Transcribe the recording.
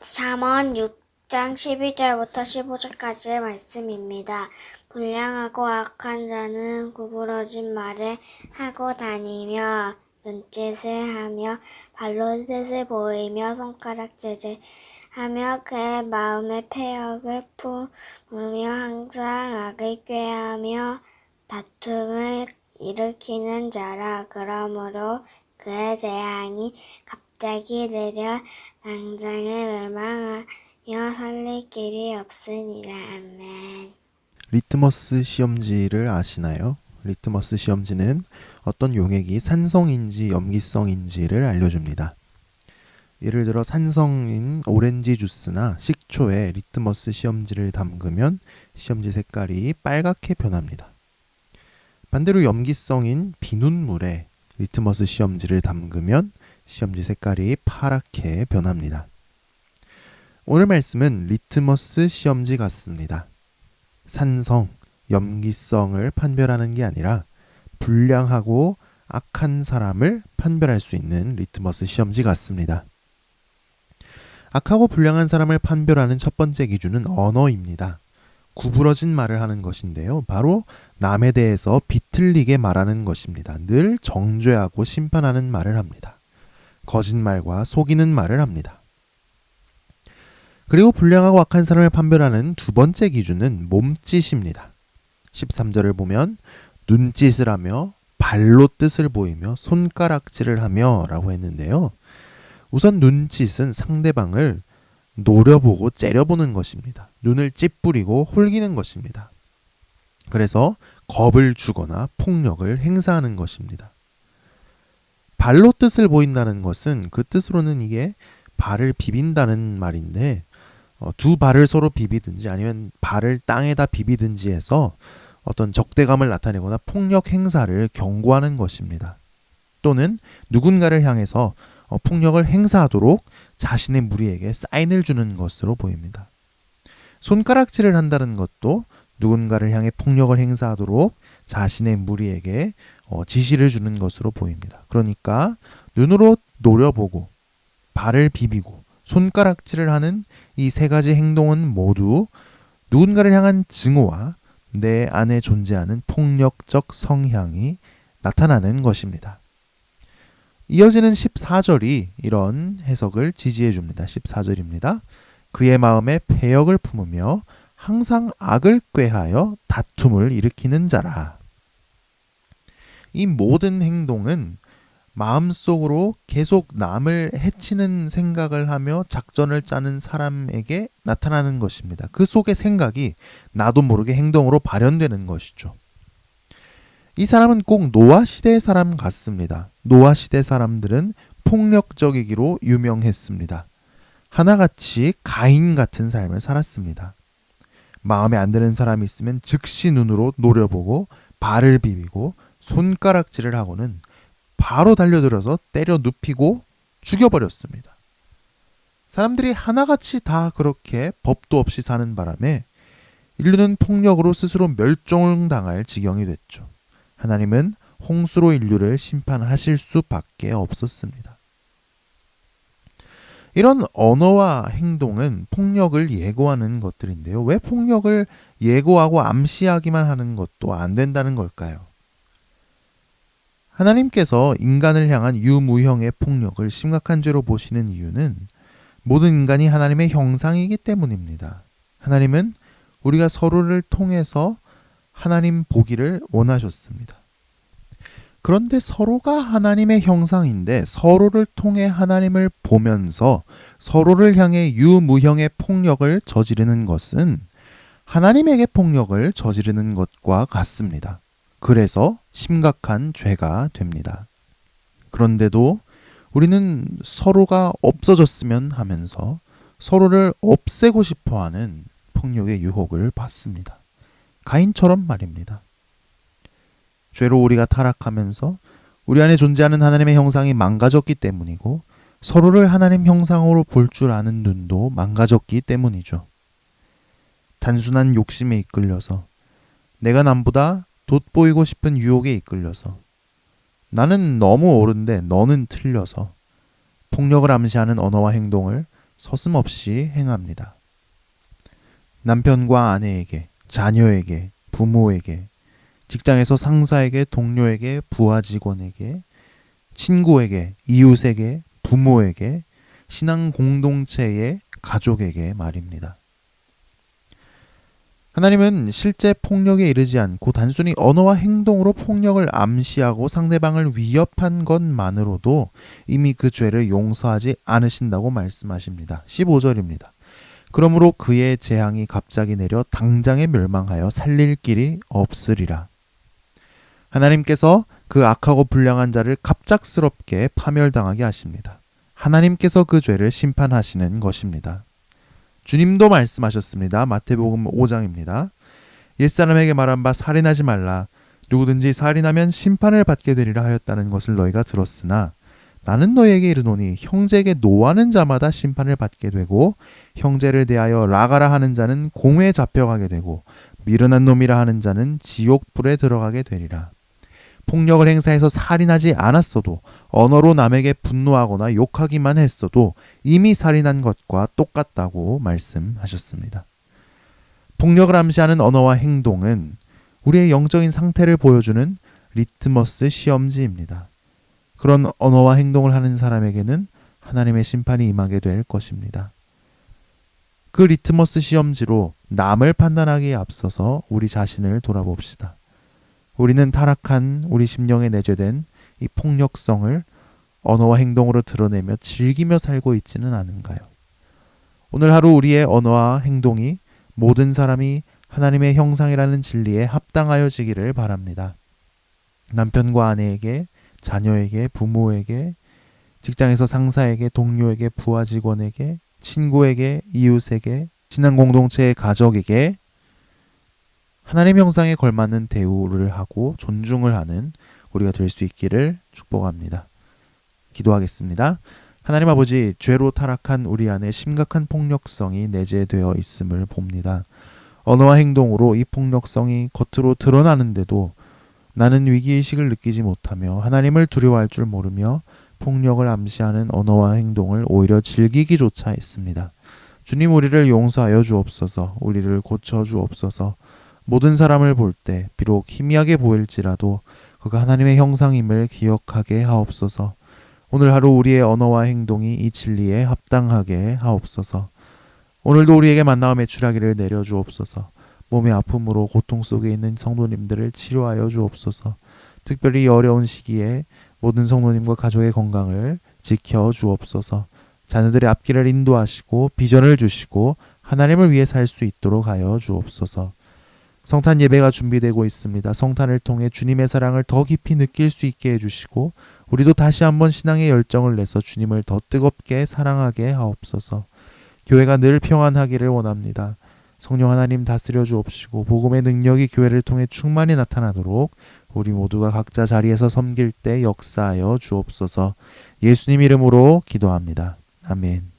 잠언 6장 12절부터 15절까지의 말씀입니다. 불량하고 악한 자는 구부러진 말을 하고 다니며 눈짓을 하며 발로 뜻을 보이며 손가락질하며 그의 마음에 패역을 품으며 항상 악을 꾀하며 다툼을 일으키는 자라. 그러므로 그의 재앙이 갑자기 내려 당장에 멸망하여 살릴 길이 없으니라. 아멘. 리트머스 시험지를 아시나요? 리트머스 시험지는 어떤 용액이 산성인지 염기성인지를 알려줍니다. 예를 들어 산성인 오렌지 주스나 식초에 리트머스 시험지를 담그면 시험지 색깔이 빨갛게 변합니다. 반대로 염기성인 비눗물에 리트머스 시험지를 담그면 시험지 색깔이 파랗게 변합니다. 오늘 말씀은 리트머스 시험지 같습니다. 산성, 염기성을 판별하는 게 아니라 불량하고 악한 사람을 판별할 수 있는 리트머스 시험지 같습니다. 악하고 불량한 사람을 판별하는 첫 번째 기준은 언어입니다. 구부러진 말을 하는 것인데요. 바로 남에 대해서 비틀리게 말하는 것입니다. 늘 정죄하고 심판하는 말을 합니다. 거짓말과 속이는 말을 합니다. 그리고 불량하고 악한 사람을 판별하는 두 번째 기준은 몸짓입니다. 13절을 보면 눈짓을 하며 발로 뜻을 보이며 손가락질을 하며 라고 했는데요. 우선 눈짓은 상대방을 노려보고 째려보는 것입니다. 눈을 찌푸리고 홀기는 것입니다. 그래서 겁을 주거나 폭력을 행사하는 것입니다. 발로 뜻을 보인다는 것은 그 뜻으로는 이게 발을 비빈다는 말인데 두 발을 서로 비비든지 아니면 발을 땅에다 비비든지 해서 어떤 적대감을 나타내거나 폭력 행사를 경고하는 것입니다. 또는 누군가를 향해서 폭력을 행사하도록 자신의 무리에게 사인을 주는 것으로 보입니다. 손가락질을 한다는 것도 누군가를 향해 폭력을 행사하도록 자신의 무리에게 지시를 주는 것으로 보입니다. 그러니까 눈으로 노려보고 발을 비비고 손가락질을 하는 이 세 가지 행동은 모두 누군가를 향한 증오와 내 안에 존재하는 폭력적 성향이 나타나는 것입니다. 이어지는 14절이 이런 해석을 지지해 줍니다. 14절입니다. 그의 마음에 패역을 품으며 항상 악을 꾀하여 다툼을 일으키는 자라. 이 모든 행동은 마음속으로 계속 남을 해치는 생각을 하며 작전을 짜는 사람에게 나타나는 것입니다. 그 속의 생각이 나도 모르게 행동으로 발현되는 것이죠. 이 사람은 꼭 노아 시대의 사람 같습니다. 노아 시대 사람들은 폭력적이기로 유명했습니다. 하나같이 가인 같은 삶을 살았습니다. 마음에 안 드는 사람이 있으면 즉시 눈으로 노려보고 발을 비비고 손가락질을 하고는 바로 달려들어서 때려 눕히고 죽여버렸습니다. 사람들이 하나같이 다 그렇게 법도 없이 사는 바람에 인류는 폭력으로 스스로 멸종당할 지경이 됐죠. 하나님은 홍수로 인류를 심판하실 수밖에 없었습니다. 이런 언어와 행동은 폭력을 예고하는 것들인데요. 왜 폭력을 예고하고 암시하기만 하는 것도 안 된다는 걸까요? 하나님께서 인간을 향한 유무형의 폭력을 심각한 죄로 보시는 이유는 모든 인간이 하나님의 형상이기 때문입니다. 하나님은 우리가 서로를 통해서 하나님 보기를 원하셨습니다. 그런데 서로가 하나님의 형상인데 서로를 통해 하나님을 보면서 서로를 향해 유무형의 폭력을 저지르는 것은 하나님에게 폭력을 저지르는 것과 같습니다. 그래서 심각한 죄가 됩니다. 그런데도 우리는 서로가 없어졌으면 하면서 서로를 없애고 싶어하는 폭력의 유혹을 받습니다. 가인처럼 말입니다. 죄로 우리가 타락하면서 우리 안에 존재하는 하나님의 형상이 망가졌기 때문이고 서로를 하나님 형상으로 볼 줄 아는 눈도 망가졌기 때문이죠. 단순한 욕심에 이끌려서 내가 남보다 돋보이고 싶은 유혹에 이끌려서 나는 너무 옳은데 너는 틀려서 폭력을 암시하는 언어와 행동을 서슴없이 행합니다. 남편과 아내에게, 자녀에게, 부모에게, 직장에서 상사에게, 동료에게, 부하 직원에게, 친구에게, 이웃에게, 부모에게, 신앙 공동체의 가족에게 말입니다. 하나님은 실제 폭력에 이르지 않고 단순히 언어와 행동으로 폭력을 암시하고 상대방을 위협한 것만으로도 이미 그 죄를 용서하지 않으신다고 말씀하십니다. 15절입니다. 그러므로 그의 재앙이 갑자기 내려 당장에 멸망하여 살릴 길이 없으리라. 하나님께서 그 악하고 불량한 자를 갑작스럽게 파멸당하게 하십니다. 하나님께서 그 죄를 심판하시는 것입니다. 주님도 말씀하셨습니다. 마태복음 5장입니다. 옛사람에게 말한 바 살인하지 말라. 누구든지 살인하면 심판을 받게 되리라 하였다는 것을 너희가 들었으나 나는 너희에게 이르노니 형제에게 노하는 자마다 심판을 받게 되고 형제를 대하여 라가라 하는 자는 공회에 잡혀가게 되고 미련한 놈이라 하는 자는 지옥불에 들어가게 되리라. 폭력을 행사해서 살인하지 않았어도 언어로 남에게 분노하거나 욕하기만 했어도 이미 살인한 것과 똑같다고 말씀하셨습니다. 폭력을 암시하는 언어와 행동은 우리의 영적인 상태를 보여주는 리트머스 시험지입니다. 그런 언어와 행동을 하는 사람에게는 하나님의 심판이 임하게 될 것입니다. 그 리트머스 시험지로 남을 판단하기에 앞서서 우리 자신을 돌아봅시다. 우리는 타락한 우리 심령에 내재된 이 폭력성을 언어와 행동으로 드러내며 즐기며 살고 있지는 않은가요? 오늘 하루 우리의 언어와 행동이 모든 사람이 하나님의 형상이라는 진리에 합당하여지기를 바랍니다. 남편과 아내에게, 자녀에게, 부모에게, 직장에서 상사에게, 동료에게, 부하 직원에게, 친구에게, 이웃에게, 신앙 공동체의 가족에게 하나님 형상에 걸맞는 대우를 하고 존중을 하는 우리가 될 수 있기를 축복합니다. 기도하겠습니다. 하나님 아버지, 죄로 타락한 우리 안에 심각한 폭력성이 내재되어 있음을 봅니다. 언어와 행동으로 이 폭력성이 겉으로 드러나는데도 나는 위기의식을 느끼지 못하며 하나님을 두려워할 줄 모르며 폭력을 암시하는 언어와 행동을 오히려 즐기기조차 했습니다. 주님, 우리를 용서하여 주옵소서. 우리를 고쳐 주옵소서. 모든 사람을 볼 때 비록 희미하게 보일지라도 그가 하나님의 형상임을 기억하게 하옵소서. 오늘 하루 우리의 언어와 행동이 이 진리에 합당하게 하옵소서. 오늘도 우리에게 만나와 매출하기를 내려주옵소서. 몸의 아픔으로 고통 속에 있는 성도님들을 치료하여 주옵소서. 특별히 이 어려운 시기에 모든 성도님과 가족의 건강을 지켜 주옵소서. 자녀들의 앞길을 인도하시고 비전을 주시고 하나님을 위해 살 수 있도록 하여 주옵소서. 성탄 예배가 준비되고 있습니다. 성탄을 통해 주님의 사랑을 더 깊이 느낄 수 있게 해주시고 우리도 다시 한번 신앙의 열정을 내서 주님을 더 뜨겁게 사랑하게 하옵소서. 교회가 늘 평안하기를 원합니다. 성령 하나님 다스려 주옵시고 복음의 능력이 교회를 통해 충만히 나타나도록 우리 모두가 각자 자리에서 섬길 때 역사하여 주옵소서. 예수님 이름으로 기도합니다. 아멘.